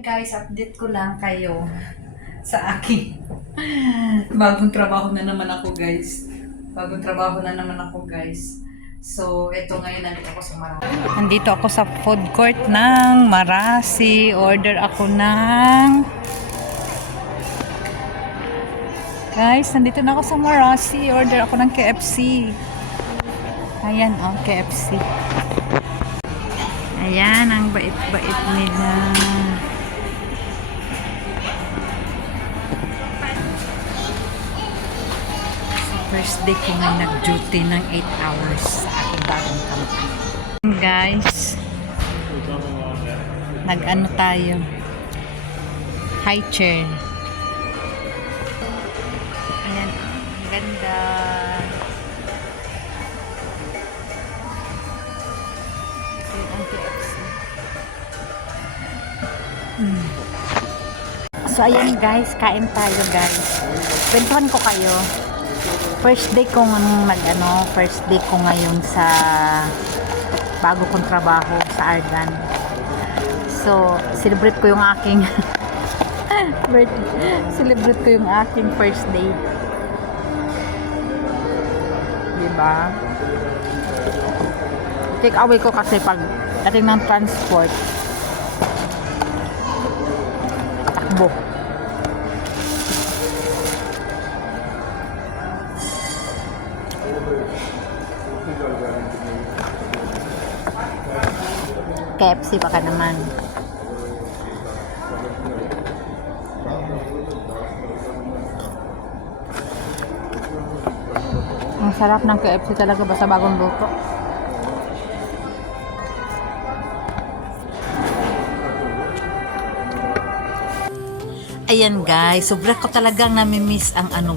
Guys, update ko lang kayo sa akin. Bagong trabaho na naman ako guys. So, eto ngayon nandito ako sa Marasi. Nandito ako sa food court ng Marasi. Order ako ng... Guys, nandito na ako sa Marasi. Order ako ng KFC. Ayan, oh, KFC. Ayan, ang bait-bait nila. First day ko nga nag-duty ng 8 hours sa aking bagong company. Guys, nag-ano tayo? High chair. Ayan, ang ganda. Ayan ang KFC. So, ayan guys, kain tayo guys. Kwentuhan ko kayo. First day ko ngayon sa bago kong trabaho sa Argan. So, celebrate ko yung aking first day. Diba? Take away ko kasi pag dating ng transport, takbo. KFC baka naman. Ang sarap ng KFC talaga basta bagong luto. Ayan guys, sobra ko talagang namimiss ang ang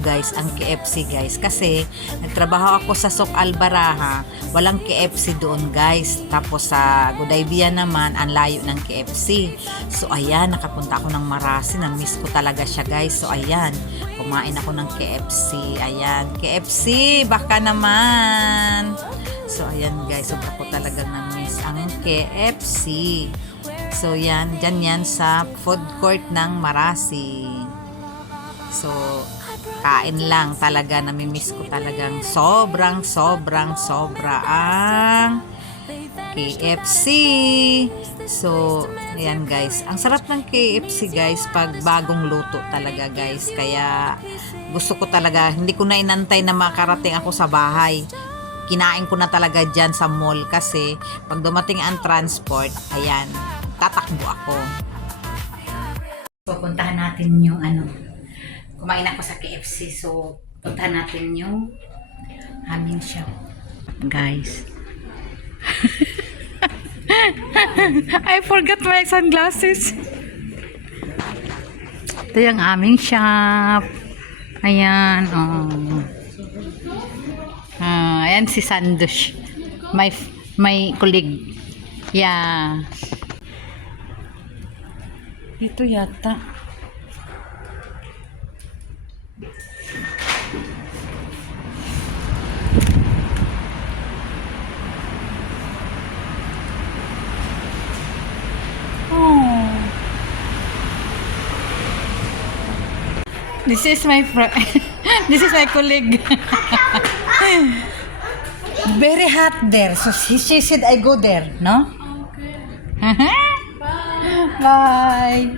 KFC guys. Kasi nagtrabaho ako sa Sok Albaraha, walang KFC doon guys. Tapos sa Gudaybia naman, ang layo ng KFC. So ayan, nakapunta ako ng Marasi, namiss ko talaga siya guys. So ayan, kumain ako ng KFC. Ayan, KFC, baka naman. So ayan guys, sobra ko talagang namiss ang KFC. So yan, dyan yan sa food court ng Marasi. So, kain lang talaga, namimiss ko talagang sobra ang KFC. So, ayan guys, ang sarap ng KFC guys pag bagong luto talaga guys. Kaya gusto ko talaga, hindi ko na inantay na makarating ako sa bahay. Kinain ko na talaga dyan sa mall kasi pag dumating ang transport, ayan, tatakbo ako. So, puntahan natin yung kumain ako sa KFC. So, puntahan natin yung aming shop. Guys. I forgot my sunglasses. Ito yung aming shop. Ayan, oh. Ayan si Sandosh. My colleague. Yeah. Ito yata. Oh. This is my this is my colleague. Very hot there. So she said I go there, no? Okay. Bye.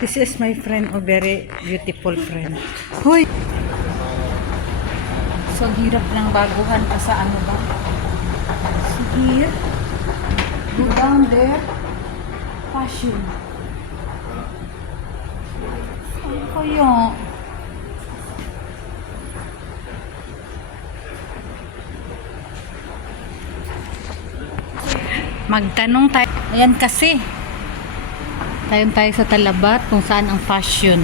This is my friend, a very beautiful friend. Hoy. So hirap lang baguhan ka sa ano ba? So here, go down there. Fashion. Ano kaya? Magtanong tayo. Ayan kasi. Tayo sa Talabat kung saan ang fashion.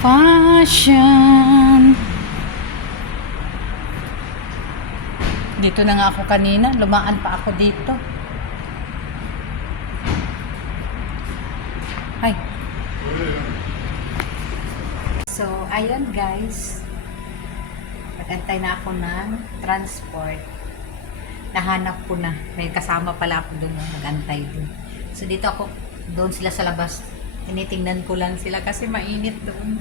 Fashion. Dito na nga ako kanina. Lumaan pa ako dito. Ay. So, ayun guys, nagantay na ako ng transport. Nahanap ko na. May kasama pala ako doon na nagantay din. So dito ako, doon sila sa labas. Tinitingnan ko lang sila kasi mainit doon.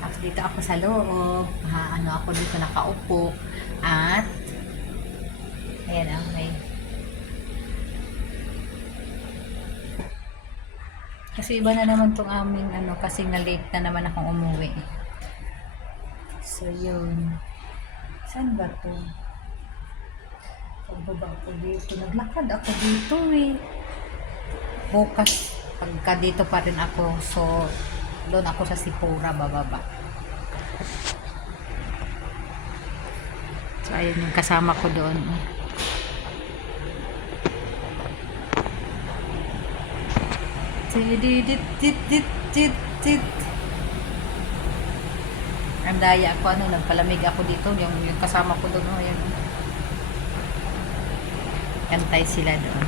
Tapos dito ako sa loob. Ano ako dito nakaupo. At ayan may kasi iba na naman tong aming kasi na late na naman akong umuwi. So yun. Saan ba to? Pagbaba ako dito. Naglakad ako dito eh. Bukas pagka dito pa rin ako. So doon ako sa Sipura bababa. So ayun yung kasama ko doon. Ang daya ako, nagpalamig ako dito, yung kasama ko doon, ayun. Kantay sila doon.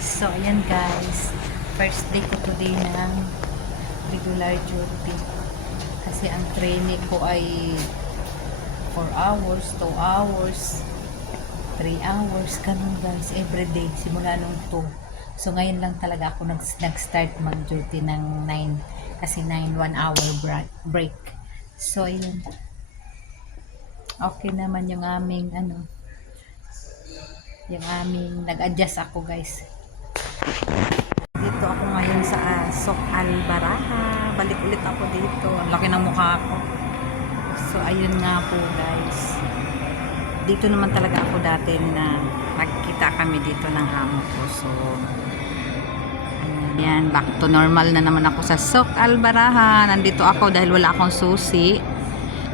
So ayan guys, first day ko today ng regular duty. Kasi ang training ko ay 4 hours, 2 hours, 3 hours, ganun guys, everyday, simula nung 2. So ngayon lang talaga ako nag-start mag-duty ng 9, kasi 9, 1 hour break. So ayun, okay naman yung aming nag-adjust ako guys. Dito ako ngayon sa Soc Albaraha, balik ulit ako dito, ang laki ng mukha ko. So ayun nga po guys, dito naman talaga ako dati na nagkita kami dito ng amo ko. So ayan, back to normal na naman ako sa Soc Albaraha. Nandito ako dahil wala akong susi.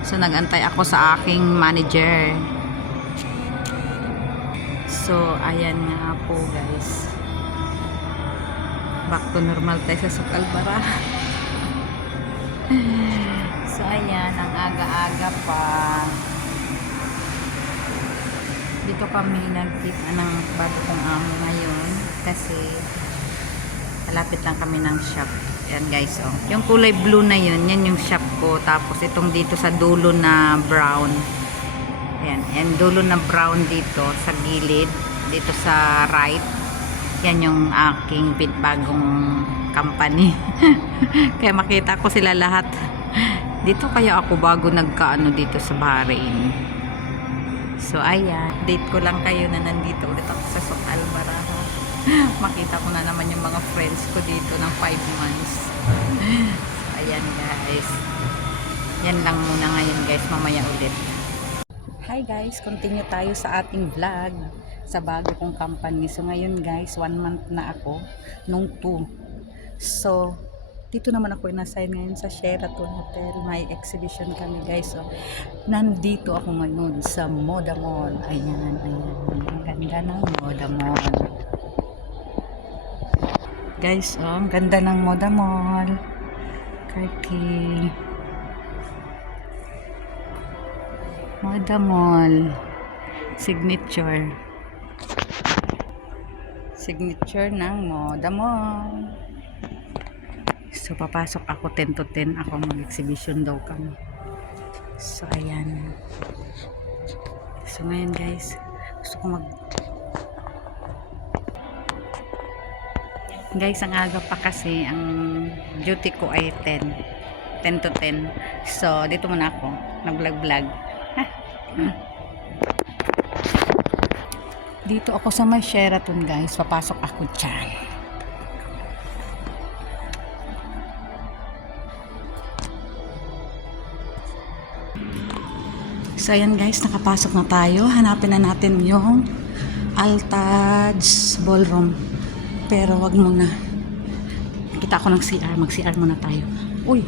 So nagantay ako sa aking manager. So ayan nga po guys, back to normal tayo sa Soc Albaraha. So ayan, ang aga-aga pa. Dito kami nagkita ng bago kong amo ngayon kasi malapit lang kami ng shop. Ayan guys, oh. Yung kulay blue na yun, yan yung shop ko. Tapos itong dito sa dulo na brown. Ayan, yan dulo na brown dito sa gilid, dito sa right. Yan yung aking bagong company. Kaya makita ko sila lahat. Dito kaya ako bago nagkaano dito sa Bahrain. So ayan, date ko lang kayo na nandito ulit ako sa Soc Albaraha. Makita ko na naman yung mga friends ko dito ng 5 months. So ayan guys, yan lang muna ngayon guys, mamaya ulit. Hi guys, continue tayo sa ating vlog sa bago kong company. So ngayon guys, 1 month na ako nung 2. So dito naman ako in-assign ngayon sa Sheraton Hotel. May exhibition kami guys. So, nandito ako ngayon sa Moda Mall. Ayan, ayan. Ang ganda ng Moda Mall. Guys, oh, ang ganda ng Moda Mall. Kaki. Moda Mall. Signature. Signature ng Moda Mall. So, papasok ako 10 to 10. Ako mag-exhibition daw kami. So, ayan. So, ngayon guys, gusto ko guys, ang aga pa kasi, ang duty ko ay 10 to 10. So, dito muna ako. Nag-vlog-vlog. Dito ako sa may Sheraton guys. Papasok ako dyan. So ayan guys, nakapasok na tayo. Hanapin na natin yung Altaj Ballroom. Pero wag muna. Kita ko ng CR. Mag-CR muna tayo. Uy!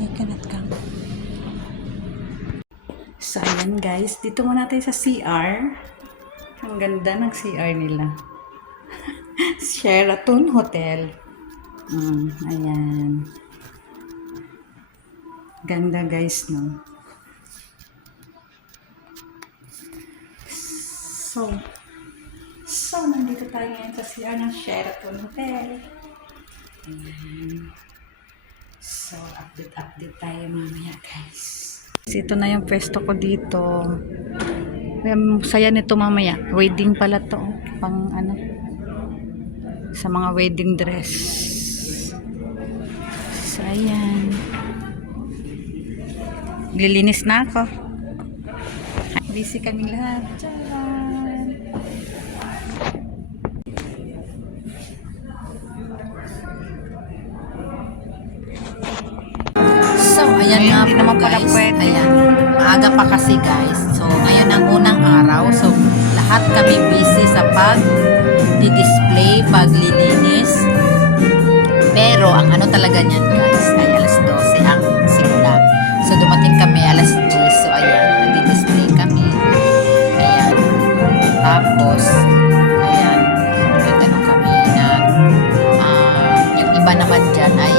I cannot come. So ayan guys, dito muna tayo sa CR. Ang ganda ng CR nila. Sheraton Hotel. Ayan. Ganda guys, no? So, nandito tayo ngayon sa CR ng Sheraton Hotel. Ayan. So, update tayo mamaya, guys. Ito na yung pwesto ko dito. Saya nito mamaya. Wedding pala to. Pang ano, sa mga wedding dress. So, ayan. Lilinis na ako. Busy kami lahat. Tcharan! So, ayan nga po guys. Ayan. Maaga pa kasi guys. So, ngayon ang unang araw. So, lahat kami busy sa pag-display, paglilinis. Pero, ang ano talaga niyan guys, ay alas 12 ang simula. So, dumating kami alas 10. So, ayan. Nag-display kami. Ayan. Tapos, ayan. Nag-ano kami na yung iba naman dyan ay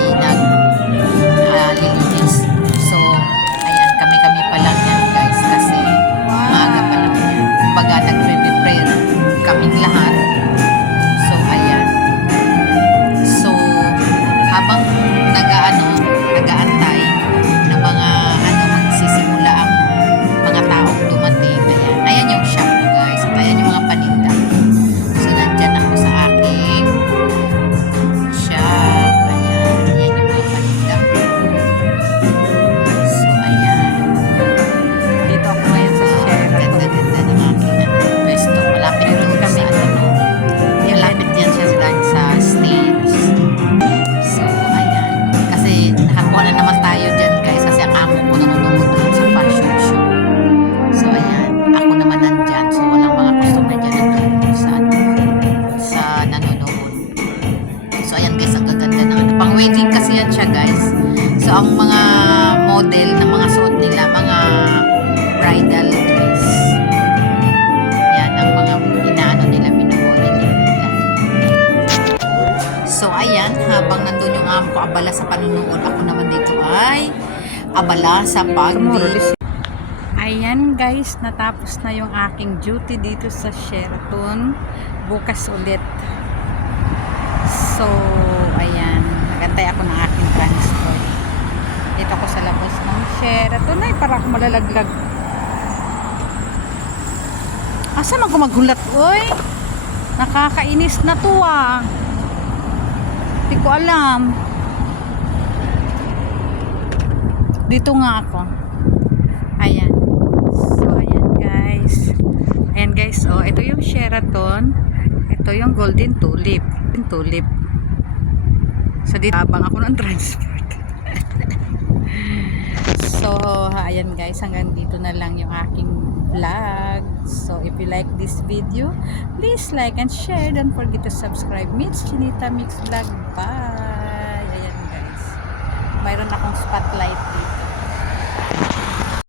lilinis. So, ayan, kami pa lang yan guys kasi maaga pa lang yan. Kumbaga, nag-prepare kaming lahat. So, ayan. So, habang nag-aantay na mga magsisimula ang mga taong dumating. Ayan. Ayan yung shop ko guys. At ayan yung mga paninda. So, nandyan ako sa aking shop. Ayan. Ayan yung mga paninda. So, ayan. Dito ako ngayon sa Sheraton. Ganda-ganda ng aking pwesto. Malapit doon sa malapit yan siya sa stage. So, ayan. Kasi nakakuha na naman tayo dyan guys. Kasi ang amo ko nanonood doon sa fashion show. So, ayan. Ako naman nandyan. So, walang mga customer dyan nandun sa nanonood. So, ayan guys. Ang gaganda ng ano. Pang wedding kasi yan siya guys. So, ang mga model na mga suot nila, mga bridal dress. Yan ang mga inaano nila, minamodel nila. So, ayan, habang nandun yung amo ko abala sa panunood, ako naman dito ay abala sa Ayan guys, natapos na yung aking duty dito sa Sheraton. Bukas ulit. So, ayan. Nagantay ako ng aking transport. Dito ako sa labas ng Sheraton. Ay, para ako malalaglag. Asa man ko maghulat, oy? Nakakainis na to ah. Hindi ko alam. Dito nga ako. Ayan. So, ayan guys. Ayan guys, oh, ito yung Sheraton. Ito yung Golden Tulip. Tulip. So, dito abang ako ng transport. So, ayan guys, hanggang dito na lang yung aking vlog. So, if you like this video, please like and share. Don't forget to subscribe. Mitch Chinita Mix Vlog. Bye! Ayan guys. Mayroon akong spotlight dito.